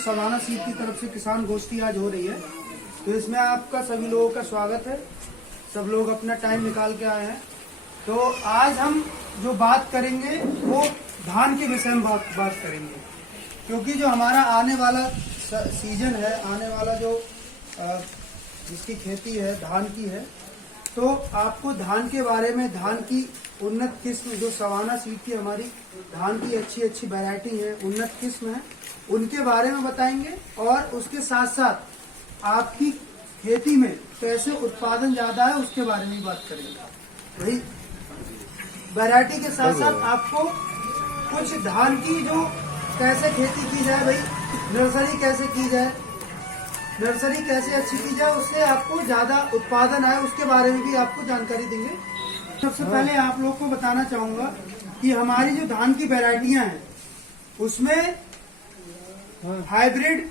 Savanna seat की तरफ से किसान गोष्ठी आज हो रही है, तो इसमें आपका सभी लोगों का स्वागत है। सब लोग अपना टाइम निकाल के आए हैं। तो आज हम जो बात करेंगे वो धान के विषय में बात करेंगे, क्योंकि जो हमारा आने वाला सीजन है, आने वाला जो जिसकी खेती है धान की है, तो आपको धान के बारे में, धान की उन्नत किस्म जो सवाना सीड की हमारी धान की अच्छी अच्छी वैरायटी है, उन्नत किस्म है, उनके बारे में बताएंगे। और उसके साथ साथ आपकी खेती में कैसे उत्पादन ज्यादा है उसके बारे में बात करेंगे। वही वैरायटी के साथ साथ आपको कुछ धान की जो कैसे खेती की जाए, भाई नर्सरी कैसे की जाए, नर्सरी कैसे अच्छी की जाए, उससे आपको ज्यादा उत्पादन आए, उसके बारे में भी आपको जानकारी देंगे। सबसे पहले आप लोग को बताना चाहूंगा कि हमारी जो धान की वैरायटियां हैं उसमें हाइब्रिड,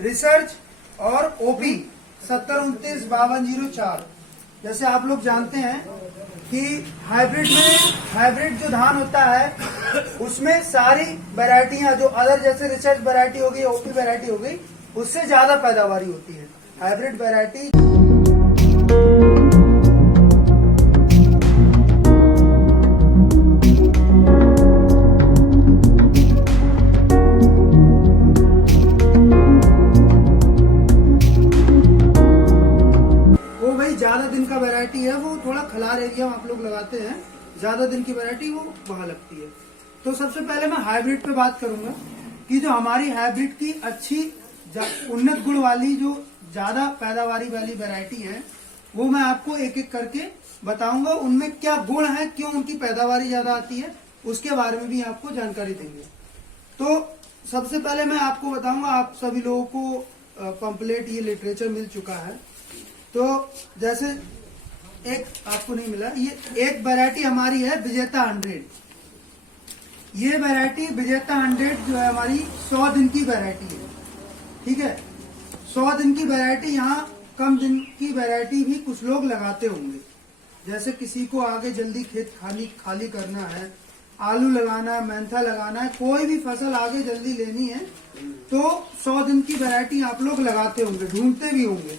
रिसर्च और ओपी 7029-5204, जैसे आप लोग जानते हैं कि हाइब्रिड जो धान होता है उसमें सारी वैरायटियां जो अदर जैसे रिसर्च वैरायटी हो गई, ओपी वैरायटी हो गई, उससे ज्यादा पैदावारी होती है हाइब्रिड वैरायटी। वो भाई ज्यादा दिन का वैरायटी है, वो थोड़ा खलार एरिया में आप लोग लगाते हैं, ज्यादा दिन की वैरायटी वो वहां लगती है। तो सबसे पहले मैं हाइब्रिड पे बात करूंगा कि जो हमारी हाइब्रिड की अच्छी उन्नत गुण वाली जो ज्यादा पैदावारी वाली वैरायटी है, वो मैं आपको एक एक करके बताऊंगा। उनमें क्या गुण है, क्यों उनकी पैदावारी ज्यादा आती है, उसके बारे में भी आपको जानकारी देंगे। तो सबसे पहले मैं आपको बताऊंगा, आप सभी लोगों को पंपलेट ये लिटरेचर मिल चुका है। तो जैसे एक आपको नहीं मिला, ये एक वैरायटी हमारी है विजेता 100। ये वैरायटी विजेता 100 जो है हमारी 100 दिन की वैरायटी है, ठीक है। 100 दिन की वैरायटी, यहाँ कम दिन की वैरायटी भी कुछ लोग लगाते होंगे, जैसे किसी को आगे जल्दी खेत खाली करना है, आलू लगाना है, मेंथा लगाना है, कोई भी फसल आगे जल्दी लेनी है, तो 100 दिन की वैरायटी आप लोग लगाते होंगे, ढूंढते भी होंगे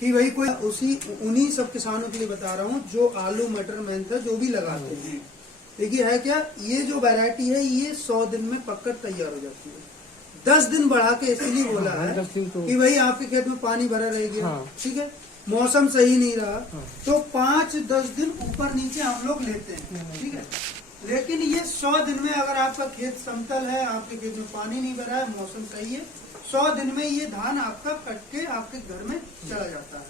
कि भाई कोई उन्हीं सब किसानों के लिए बता रहा हूँ जो आलू, मटर, मेंथा जो भी लगाते हैं। देखिए है क्या, ये जो वैरायटी है ये 100 दिन में पककर तैयार हो जाती है। 10 दिन बढ़ा के इसलिए बोला है कि भाई आपके खेत में पानी भरा रहेगा, ठीक है, मौसम सही नहीं रहा, तो 5-10 दिन ऊपर नीचे हम लोग लेते हैं, ठीक है। लेकिन ये 100 दिन में अगर आपका खेत समतल है, आपके खेत में पानी नहीं भरा है, मौसम सही है, 100 दिन में ये धान आपका कट के आपके घर में चला जाता है।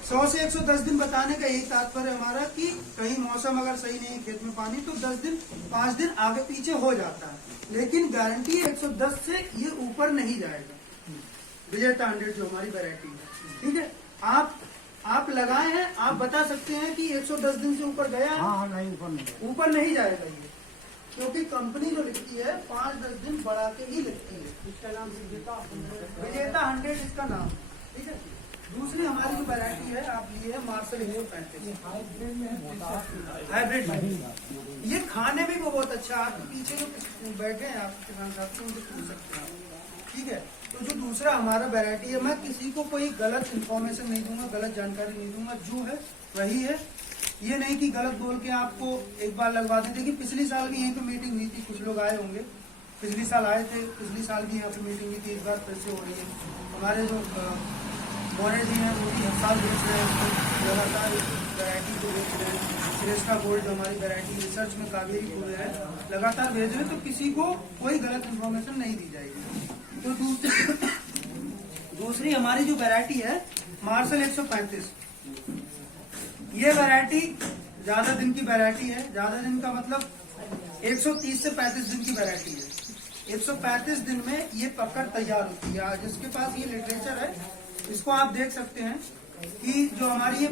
100 से 110 दिन बताने का यही तात्पर्य हमारा कि कहीं मौसम अगर सही नहीं है, खेत में पानी, तो 10 दिन 5 दिन आगे पीछे हो जाता है, लेकिन गारंटी 110 से ये ऊपर नहीं जाएगा। विजेता 100 जो हमारी वैरायटी है, ठीक है। आप लगाए हैं, आप बता सकते हैं कि 110 दिन से ऊपर गया है? हाँ, नहीं, ऊपर नहीं जाएगा ये, क्योंकि कंपनी जो लिखती है 5-10 दिन बढ़ा के ही लिखती है। इसका नाम विजेता 100 इसका नाम, ठीक है। दूसरी हमारी जो वैरायटी है आप लिए है मार्शल 135 हाइब्रिड में। ये खाने में भी बहुत अच्छा, आप पीछे जो बैठे हैं आप किसान साथी उनसे पूछ सकते हैं, ठीक है। तो जो दूसरा हमारा वैरायटी है, मैं किसी को कोई गलत इन्फॉर्मेशन नहीं दूंगा, गलत जानकारी नहीं दूंगा, जो है वही है। ये नहीं कि गलत बोल के आपको एक बार लगवा देते। कि पिछली साल भी यहीं पे मीटिंग हुई थी, कुछ लोग आए होंगे, पिछली साल आए थे, पिछली साल भी यहाँ पे मीटिंग हुई थी, इस बार फिर से हो रही है। हमारे जो मोरे जी हैं वो भी हर साल बेच रहे हैं, लगातार वैरायटी को बेच रहे हैं। श्रेष्ठा गोल्ड जो हमारी वैरायटी रिसर्च में कावेरी फूल है, लगातार भेज रहे हैं, तो किसी को कोई गलत इन्फॉर्मेशन नहीं दी जाएगी। तो दूसरी हमारी जो वैरायटी है मार्शल 135, ये वैरायटी ज्यादा दिन की वैरायटी है। ज्यादा दिन का मतलब 130 से 35 दिन की वैरायटी है। 135 दिन में ये पकड़ तैयार होती है। जिसके पास ये लिटरेचर है, इसको आप देख सकते हैं कि जो हमारी ये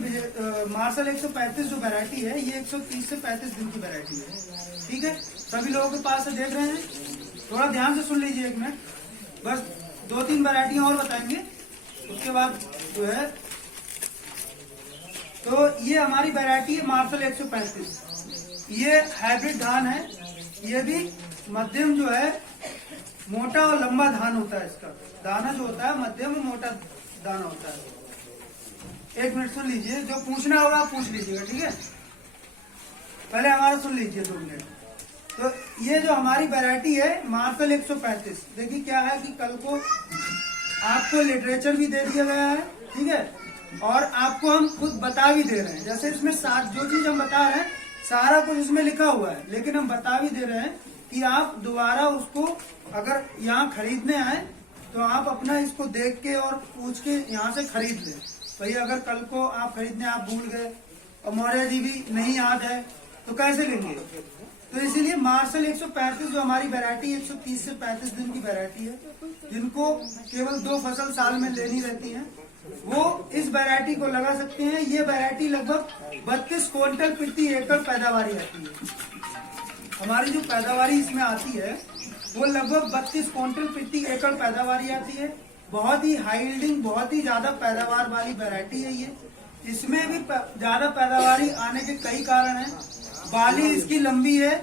मार्शल 135 जो वैरायटी है, ये 130 से 35 दिन की वैरायटी है, ठीक है। सभी लोगों के पास देख रहे हैं, थोड़ा ध्यान से सुन लीजिए एक मिनट, बस 2-3 वैरायटियां और बताएंगे, उसके बाद जो है। तो ये हमारी वैरायटी है मार्शल 135, ये हाइब्रिड धान है। ये भी मध्यम जो है मोटा और लंबा धान होता है इसका। दाना जो होता है मध्यम और मोटा दाना होता है। 1 मिनट सुन लीजिए, जो पूछना होगा आप पूछ लीजिएगा, ठीक है। पहले हमारा सुन लीजिए 2 मिनट। तो ये जो हमारी वैरायटी है मार्शल 135, देखिए क्या है कि कल को आपको लिटरेचर भी दे दिया गया है, ठीक है, और आपको हम खुद बता भी दे रहे हैं। जैसे इसमें जो चीज हम बता रहे हैं सारा कुछ इसमें लिखा हुआ है, लेकिन हम बता भी दे रहे हैं कि आप दोबारा उसको अगर यहाँ खरीदने आए तो आप अपना इसको देख के और पूछ के यहाँ से खरीद लें। भाई अगर कल को आप खरीदने आप भूल गए और मौर्य जी भी नहीं याद है तो कैसे लेंगे। तो इसीलिए मार्शल 135 जो हमारी वैरायटी 130 से 35 दिन की वैरायटी है, जिनको केवल 2 फसल साल में लेनी रहती है, वो इस वैरायटी को लगा सकते हैं। ये वैरायटी लगभग 32 क्विंटल प्रति एकड़ पैदावारी आती है। हमारी जो पैदावारी इसमें आती है वो लगभग 32 क्विंटल प्रति एकड़ पैदावारी आती है। बहुत ही हाई यील्डिंग, बहुत ही ज्यादा पैदावार वाली वैरायटी है ये। इसमें भी ज्यादा पैदावारी आने के कई कारण हैं। बाली इसकी लंबी है,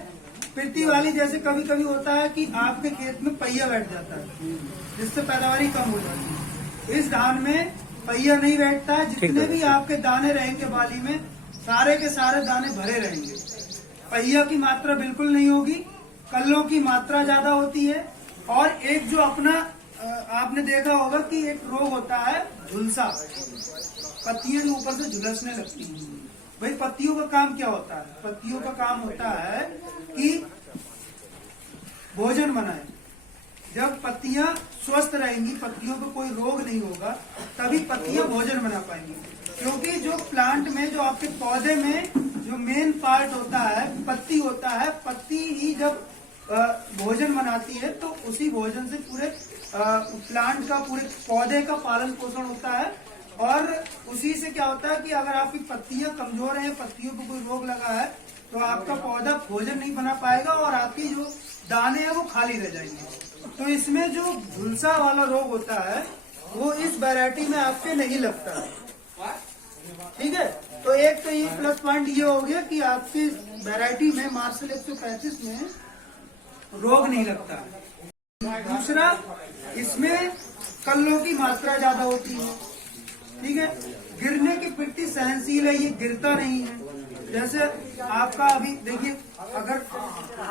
पिरती वाली जैसे कभी कभी होता है कि आपके खेत में पहिया बैठ जाता है जिससे पैदावारी कम हो जाती है। इस धान में पहिया नहीं बैठता है, जितने भी आपके दाने रहेंगे बाली में सारे के सारे दाने भरे रहेंगे। पहिया की मात्रा बिल्कुल नहीं होगी, कल्लों की मात्रा ज्यादा होती है। और एक जो अपना आपने देखा होगा कि एक रोग होता है झुलसा, पत्तियां जो ऊपर से झुलसने लगती हैं। भाई पत्तियों का काम क्या होता है? पत्तियों का काम होता है कि भोजन बनाए। जब पत्तियां स्वस्थ रहेंगी, पत्तियों को कोई रोग नहीं होगा, तभी पत्तियां भोजन बना पाएंगी। क्योंकि जो प्लांट में, जो आपके पौधे में जो मेन पार्ट होता है पत्ती होता है, पत्ती ही जब भोजन बनाती है तो उसी भोजन से पूरे प्लांट का, पूरे पौधे का पालन पोषण होता है। और उसी से क्या होता है कि अगर आपकी पत्तियां कमजोर हैं, पत्तियों को कोई रोग लगा है, तो आपका पौधा भोजन नहीं बना पाएगा और आपकी जो दाने हैं वो खाली रह जाएंगे। तो इसमें जो झुलसा वाला रोग होता है वो इस वैरायटी में आपके नहीं लगता है, ठीक है। तो एक तो ये प्लस पॉइंट ये हो गया कि आपकी वैरायटी में मार्शल 135 में रोग नहीं लगता है। दूसरा, इसमें कल्लों की मात्रा ज्यादा होती है, ठीक है। गिरने की प्रति सहनशील है, ये गिरता नहीं है। जैसे आपका अभी देखिए, अगर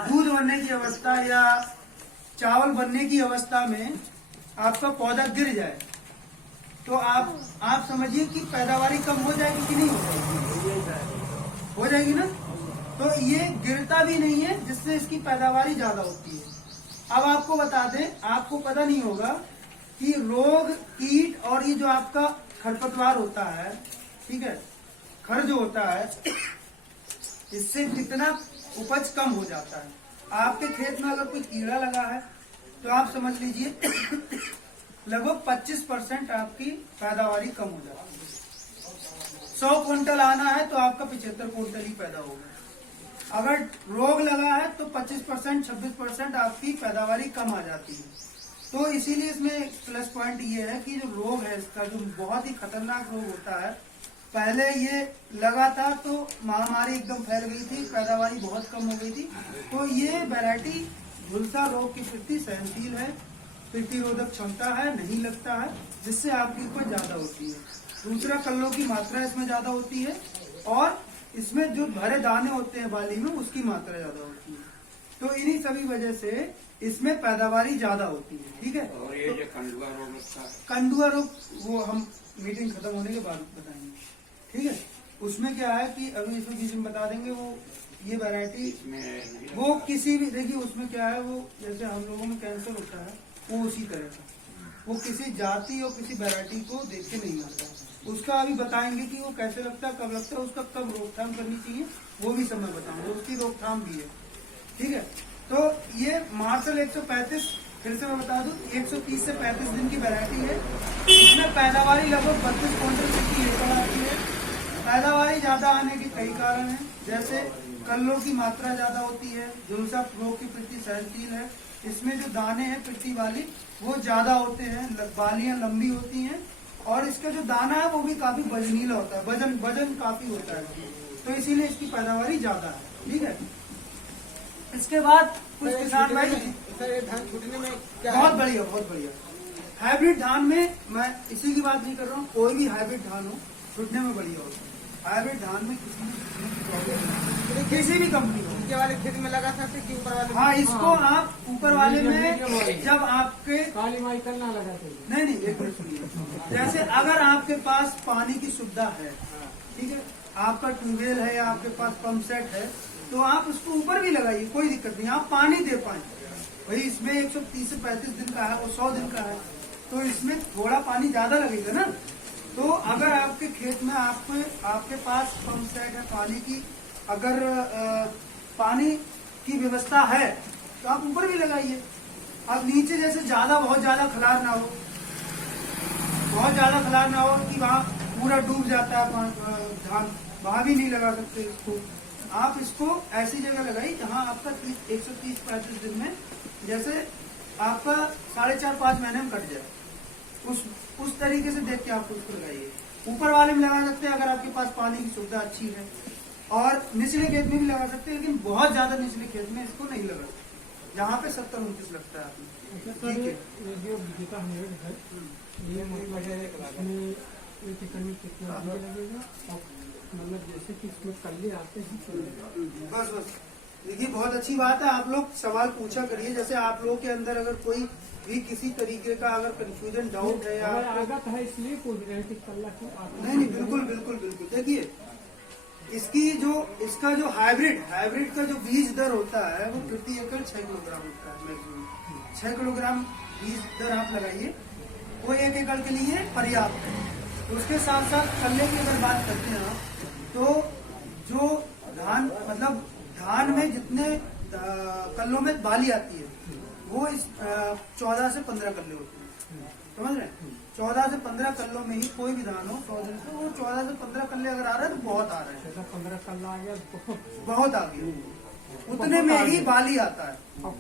दूध बनने की अवस्था या चावल बनने की अवस्था में आपका पौधा गिर जाए तो आप समझिए कि पैदावारी कम हो जाएगी कि नहीं हो जाएगी? हो जाएगी ना। तो ये गिरता भी नहीं है, जिससे इसकी पैदावारी ज्यादा होती है। अब आपको बता दें, आपको पता नहीं होगा कि रोग, कीट और ये जो आपका खरपतवार होता है, ठीक है, खर जो होता है, इससे कितना उपज कम हो जाता है। आपके खेत में अगर कोई कीड़ा लगा है तो आप समझ लीजिए लगभग 25% आपकी पैदावारी कम हो जाती है। 100 क्विंटल आना है तो आपका 75 क्विंटल ही पैदा होगा। अगर रोग लगा है तो 25%, 26% आपकी पैदावारी कम आ जाती है। तो इसीलिए इसमें प्लस पॉइंट ये है कि जो रोग है इसका, जो बहुत ही खतरनाक रोग होता है, पहले ये लगा था तो महामारी एकदम फैल गई थी, पैदावारी बहुत कम हो गई थी। तो ये वैरायटी झुलसा रोग के प्रति सहनशील है, प्रतिरोधक क्षमता है, नहीं लगता है, जिससे आपकी उपज ज्यादा होती है। दूसरा, कल्लों की मात्रा इसमें ज्यादा होती है और इसमें जो भरे दाने होते हैं बाली में उसकी मात्रा ज्यादा होती है। तो इन्हीं सभी वजह से इसमें पैदावारी ज्यादा होती है, ठीक है। और ये जो कंडुआ रोग लगता है, कंडुआ रोग वो हम मीटिंग खत्म होने के बाद बताएंगे, ठीक है। उसमें क्या है कि अभी इसमें बीच में बता देंगे। वो ये वैरायटी वो किसी भी, देखिए उसमें क्या है, वो जैसे हम लोगों में कैंसर होता है वो उसी तरह का, वो किसी जाति और किसी वैरायटी को देख के नहीं आता। उसका अभी बताएंगे कि वो कैसे लगता है, कब लगता है, उसका कब रोकथाम करनी चाहिए, वो भी सब मैं बताऊंगा। उसकी रोकथाम भी है, ठीक है। तो ये मार्शल 135 फिर से मैं बता दूं 130 से 35 दिन की वैरायटी है। इसमें पैदावारी लगभग 32 क्विंटल प्रति एकड़ आती है। पैदावारी ज्यादा आने के कई कारण हैं, जैसे कल्लों की मात्रा ज्यादा होती है, झुलसा रोग की प्रति सहनशील है, इसमें जो दाने हैं पिट्टी वाली वो ज्यादा होते हैं, बालियां लंबी होती हैं और इसका जो दाना है वो भी काफी वजनीला होता है, वजन काफी होता है, तो इसीलिए इसकी पैदावारी ज्यादा है, ठीक है। इसके बाद कुछ किसान भाई सर ये धान छूटने में क्या बहुत बढ़िया, बहुत बढ़िया। हाइब्रिड धान में मैं इसी की बात नहीं कर रहा हूँ, कोई भी हाइब्रिड धान हो छूटने में बढ़िया होता है। हाइब्रिड धान में किसी भी प्रॉब्लम नहीं, किसी भी कंपनी हो। नीचे वाले खेत में लगा सकते कि ऊपर वाले? हाँ, इसको आप ऊपर वाले में जब आपके काली माई करना लगा सकते। नहीं, एक मिनट सुनिए। जैसे अगर आपके पास पानी की सुविधा है, ठीक है, आपका ट्यूबवेल है या आपके पास पंप सेट है, तो आप उसको ऊपर भी लगाइए, कोई दिक्कत नहीं, आप पानी दे पाए। भाई इसमें 130 से 35 दिन का है और 100 दिन का है, तो इसमें थोड़ा पानी ज्यादा लगेगा ना। तो अगर आपके खेत में आपके पास पंप सेट है, पानी की अगर पानी की व्यवस्था है तो आप ऊपर भी लगाइए। अब नीचे जैसे बहुत ज्यादा खलार ना हो, बहुत ज्यादा खलार ना हो कि वहाँ पूरा डूब जाता है धान, वहां भी नहीं लगा सकते इसको। आप इसको ऐसी जगह लगाइए जहाँ आपका 130-35 दिन में, जैसे आपका 4.5-5 महीने में कट जाए, उस तरीके से देख के आप उसको लगाइए। ऊपर वाले में लगा सकते हैं अगर आपके पास पानी की सुविधा अच्छी है, और निचले खेत में भी लगा सकते हैं, लेकिन बहुत ज्यादा निचले खेत में इसको नहीं लगा सकते, जहाँ पे 70-29 लगता है आपने। ठीक है, ये जो विजेता हाइब्रिड है, ये मतलब है इसमें एक एकड़ में कितना लगेगा? और मतलब जैसे कि इसमें कल्ले आते हैं तो बस देखिए, बहुत अच्छी बात है। आप लोग सवाल पूछा करिए, जैसे आप लोगों के अंदर अगर कोई भी किसी तरीके का अगर कंफ्यूजन, डाउट है या आगत है इसलिए पूछ रहे हैं कि कल्ला क्यों आता है? नहीं, बिल्कुल। देखिए, इसका जो हाइब्रिड का जो बीज दर होता है वो प्रति एकड़ 6 किलोग्राम होता है मैक्सिमम। 6 किलोग्राम बीज दर आप लगाइए, वो 1 एकड़ के लिए पर्याप्त है। उसके साथ साथ कल्ले की अगर बात करते हैं आप, तो जो धान में जितने कल्लों में बाली आती है वो इस 14 से 15 कल्ले होते हैं, समझ रहे हैं? 14 से 15 कल्लों में ही कोई भी धान हो, 14 से वो 14 से 15 कल्ले अगर आ रहे हैं तो बहुत आ रहे हैं। 15 कल्ला आ गया तो बहुत आ गया, उतने में ही बाली आता है। अब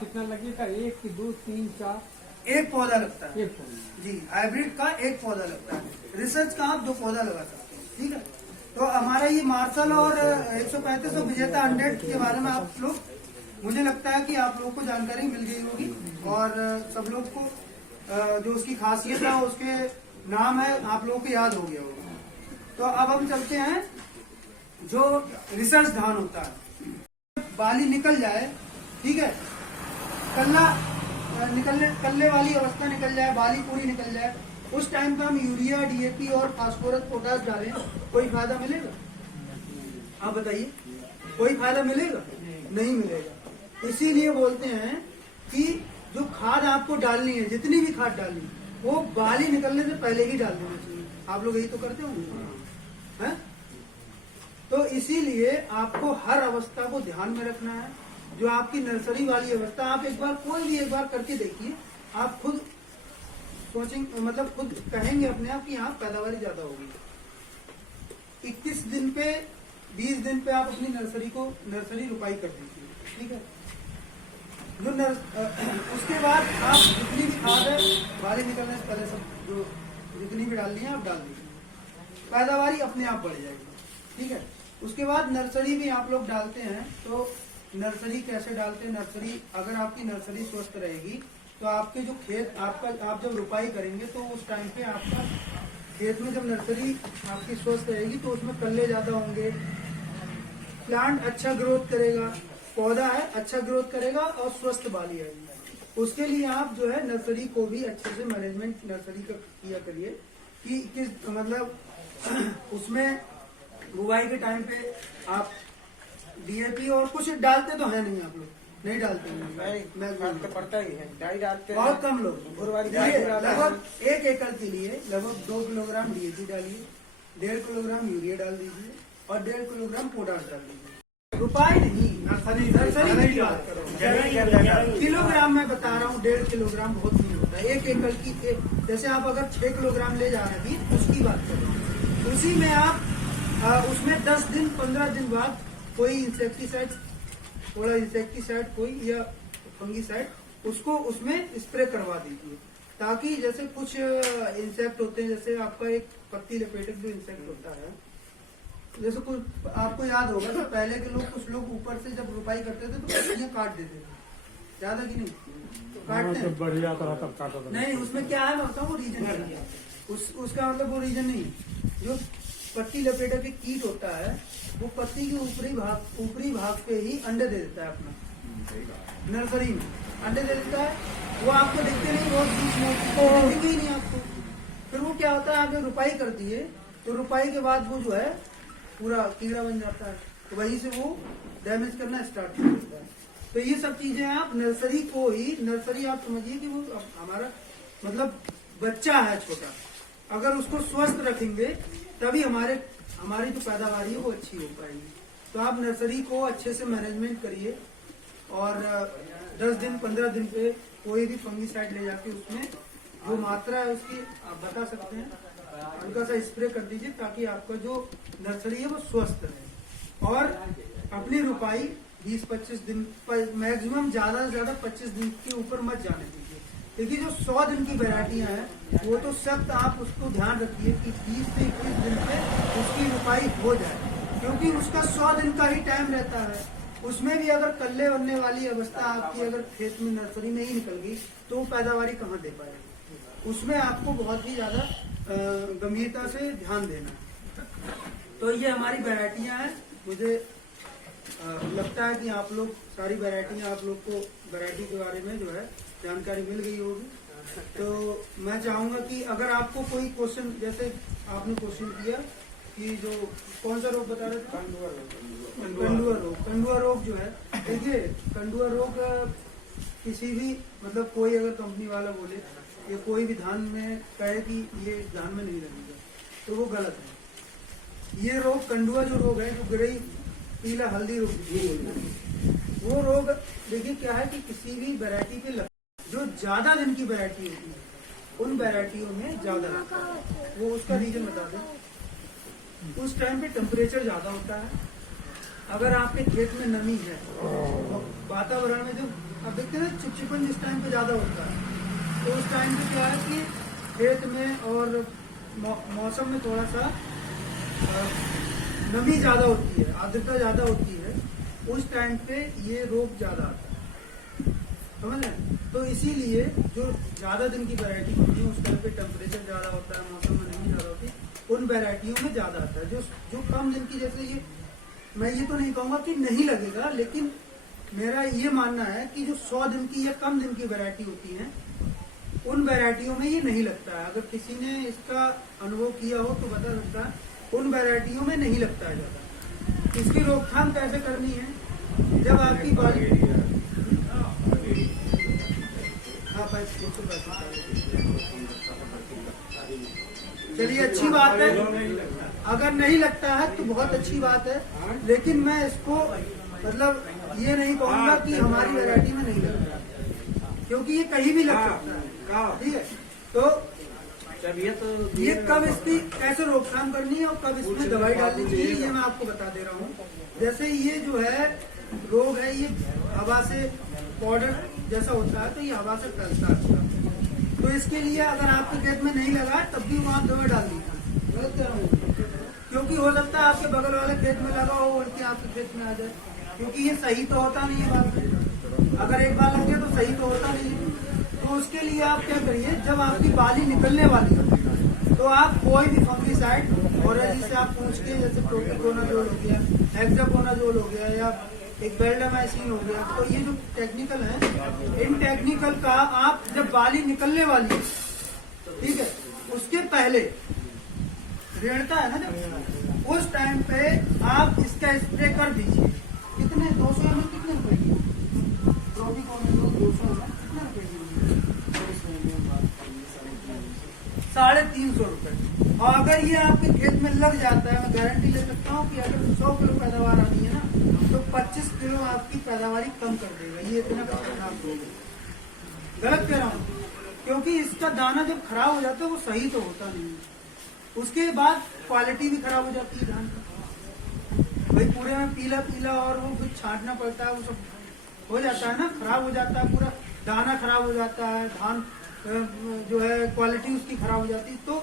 कितना लगेगा? 1, 2, 3, 4 एक पौधा लगता है। एक पौधा। जी, हाइब्रिड का एक पौधा लगता है। रिसर्च का आप 2 पौधा लगा सकते हैं। ठीक है, तो हमारा ये मार्शल और 135 और विजेता 100 के बारे में आप लोग, मुझे लगता है कि आप लोग को जानकारी मिल गई होगी, और सब लोग को जो उसकी खासियत है, उसके नाम है, आप लोगों को याद हो गया होगा। तो अब हम चलते हैं जो रिसर्च धान होता है। बाली निकल जाए, ठीक है, कल्ले वाली अवस्था निकल जाए, बाली पूरी निकल जाए, उस टाइम पे हम यूरिया, डीएपी और फास्फोरस, पोटास डालें, कोई फायदा मिलेगा? आप बताइए, कोई फायदा मिलेगा? नहीं मिलेगा। इसीलिए बोलते हैं कि जो खाद आपको डालनी है, जितनी भी खाद डालनी है, वो बाली निकलने से पहले ही डाल देना चाहिए। आप लोग यही तो करते होंगे, हैं? तो इसीलिए आपको हर अवस्था को ध्यान में रखना है। जो आपकी नर्सरी वाली अवस्था, आप एक बार करके देखिए, आप खुद सोचेंगे, मतलब खुद कहेंगे अपने आप कि यहाँ पैदावारी ज्यादा होगी। 21 दिन पे, 20 दिन पे आप अपनी नर्सरी रुपाई कर दीजिए। ठीक है, उसके बाद आप जितनी भी खाद है, बाली निकलने से पहले सब जो जितनी भी डालनी है आप डाल दीजिए, पैदावारी अपने आप बढ़ जाएगी। ठीक है, उसके बाद नर्सरी भी आप लोग डालते हैं, तो नर्सरी कैसे डालते हैं? नर्सरी, अगर आपकी नर्सरी स्वस्थ रहेगी तो आपके जो खेत आप जब रुपाई करेंगे, तो उस टाइम पे आपका खेत में जब नर्सरी आपकी स्वस्थ रहेगी तो उसमें कल्ले ज्यादा होंगे, प्लांट अच्छा ग्रोथ करेगा, पौधा है अच्छा ग्रोथ करेगा और स्वस्थ बाली आएगी। उसके लिए आप जो है नर्सरी को भी अच्छे से मैनेजमेंट नर्सरी का किया करिए कि किस मतलब उसमें बुवाई के टाइम पे आप डीएपी और कुछ डालते तो है नहीं, आप लोग नहीं डालते हैं, खाद तो पड़ता ही है, डाई डालते हैं बहुत कम लोग। गुरुवारी लगभग 1 एकड़ के लिए लगभग 2 किलोग्राम डीएपी डालिए, 1.5 किलोग्राम यूरिया डाल दीजिए और 1.5 किलोग्राम पोटाश डाल दीजिए। रुपाई नहीं, नर्सरी की बात करो, किलोग्राम में बता रहा हूँ। 1.5 किलोग्राम बहुत नहीं होता है 1 एकड़ की। जैसे आप अगर 6 किलोग्राम ले जा रहे हैं उसकी बात करें, उसी में आप उसमें 10 दिन 15 दिन बाद कोई इंसेक्टिसाइड, थोड़ा इंसेक्टिसाइड कोई या फंगीसाइड उसको उसमें स्प्रे करवा दीजिए, ताकि जैसे कुछ इंसेक्ट होते हैं, जैसे आपका एक पत्ती लपेटक जो इंसेक्ट होता है, जैसे कुछ आपको याद होगा कि पहले के लोग, कुछ लोग ऊपर से जब रुपाई करते थे तो पत्तियां काट देते थे, ज्यादा की नहीं हाँ, काटते तो हैं। बढ़िया तरह तब काटा था। नहीं उसमें क्या है मैं बताऊँ, वो रीजन नहीं है। उसका मतलब वो रीजन नहीं है। जो पत्ती लपेटा के कीट होता है वो पत्ती के ऊपरी भाग पे ही अंडे दे देता है अपना, नर्सरी में अंडे दे देता है। वो आपको दिखते नहीं, बहुत दिखेंगे ही नहीं आपको। फिर वो क्या होता है, आपने रुपाई कर दिए तो रुपाई के बाद वो जो है पूरा कीड़ा बन जाता है, तो वहीं से वो डैमेज करना स्टार्ट कर देता है। तो ये सब चीजें आप नर्सरी को ही, नर्सरी आप समझिए कि वो हमारा मतलब बच्चा है छोटा, अगर उसको स्वस्थ रखेंगे तभी हमारी जो पैदावार है वो अच्छी हो पाएगी। तो आप नर्सरी को अच्छे से मैनेजमेंट करिए और 10 दिन 15 दिन पे कोई भी फंगीसाइड ले जाके उसमें जो मात्रा है उसकी आप बता सकते हैं, हल्का सा स्प्रे कर दीजिए ताकि आपका जो नर्सरी है वो स्वस्थ रहे। और अपनी रुपाई 20-25 दिन मैक्सिमम ज्यादा से ज्यादा 25 दिन के ऊपर मत जाने दीजिए, क्योंकि जो 100 दिन की वैरायटियां हैं वो तो सख्त आप उसको ध्यान रखिए कि 20 से 21 दिन पे उसकी रुपाई हो जाए, क्योंकि उसका 100 दिन का ही टाइम रहता है। उसमें भी अगर कल्ले बनने वाली अवस्था आपकी अगर खेत में नर्सरी में ही निकल गई तो वो पैदावारी कहाँ दे पाएगी। उसमें आपको बहुत ही ज्यादा गंभीरता से ध्यान देना है। तो ये हमारी वैरायटियां हैं। मुझे लगता है कि आप लोग सारी वैरायटियां, आप लोग को वैरायटी के बारे में जो है जानकारी मिल गई होगी। तो मैं चाहूंगा कि अगर आपको कोई क्वेश्चन, जैसे आपने क्वेश्चन किया कि जो कौन सा रोग बता रहे थे, कंडुआ रोग जो है, देखिए कंडुआ रोग किसी भी मतलब कोई अगर कंपनी वाला बोले या कोई भी धान में कहे कि ये धान में नहीं लगेगा तो वो गलत है। ये रोग कंडुआ जो रोग है, जो गिरई पीला हल्दी रोग, वो रोग देखिए क्या है कि किसी भी वैरायटी पे जो ज्यादा दिन की वैरायटी होती है उन वैरायटियों में ज्यादा लगता है। वो उसका रीजन बता दें। उस टाइम पे टेम्परेचर ज्यादा होता है, अगर आपके खेत में नमी है, तो वातावरण में जो आप देखते हैं चिपचिपन जिस टाइम पे ज्यादा होता है, तो उस टाइम पे क्या है कि खेत में और मौसम में थोड़ा सा नमी ज्यादा होती है, आर्द्रता ज्यादा होती है, उस टाइम पे ये रोग ज्यादा आता है, समझ रहे? तो इसीलिए जो ज्यादा दिन की वैरायटी होती है उस टाइम पे टेम्परेचर ज्यादा होता है, मौसम में नमी ज्यादा होती है, उन वैरायटियों में ज्यादा आता है। जो कम दिन की, जैसे ये मैं ये तो नहीं कहूंगा कि नहीं लगेगा, लेकिन मेरा ये मानना है कि जो 100 दिन की या कम दिन की वैरायटी होती है उन वैरायटियों में ये नहीं लगता है। अगर किसी ने इसका अनुभव किया हो तो बता सकता है, उन वैरायटियों में नहीं लगता है ज्यादा। इसकी रोकथाम कैसे करनी है, जब आपकी बारी चलिए अच्छी बात है, अगर नहीं लगता है तो बहुत अच्छी बात है, लेकिन मैं इसको मतलब ये नहीं कहूंगा कि हमारी वैरायटी में नहीं लगता है, क्योंकि ये कहीं भी लग सकता है, ठीक है। तो ये कब इसकी कैसे रोकथाम करनी है और कब इसमें दवाई डालनी चाहिए ये मैं आपको बता दे रहा हूँ। जैसे ये जो है रोग है, ये हवा से पाउडर जैसा होता है, तो ये हवा से फैलता है। तो इसके लिए अगर आपके खेत में नहीं लगा तब भी वहाँ दवा डाल दीजिए, गलत कह रहा हूँ, क्योंकि हो सकता है आपके बगल वाले खेत में लगा हो और आपके खेत में आ जाए, क्योंकि ये सही तो होता नहीं है बात। अगर एक बार लग गया तो सही तो होता नहीं है। तो उसके लिए आप क्या करिए, जब आपकी बाली निकलने वाली है तो आप कोई भी फंगीसाइड और जिससे आप पूछ के, जैसे प्रोपिकोनाजोल हो गया, हेक्साकोनाजोल हो गया या एक बेल्डामाइसिन हो गया, तो ये जो टेक्निकल है, इन टेक्निकल का आप जब बाली निकलने वाली है, ठीक है, उसके पहले रेड़ता है ना जब, उस टाइम पे आप इसका स्प्रे कर दीजिए। कितने 200 ml कितने रुपए की? प्रोपिकोनाजोल 200 ml कितने रुपए की? 350 रुपए। और अगर ये आपके खेत में लग जाता है, मैं गारंटी ले सकता हूँ कि अगर 100 किलो पैदावार आनी है ना तो 25 किलो आपकी पैदावारी कम कर देगा। ये इतना खतरनाक रोग है, गलत कह रहा हूँ, क्योंकि इसका दाना जब खराब हो जाता है वो सही तो होता नहीं है, उसके बाद क्वालिटी भी खराब हो जाती है धान की। भाई पूरे में पीला पीला और वो कुछ छांटना पड़ता है, वो सब हो जाता है ना, खराब हो जाता है, पूरा दाना खराब हो जाता है, धान जो है क्वालिटी उसकी खराब हो जाती है। तो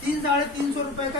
300-350 रुपए का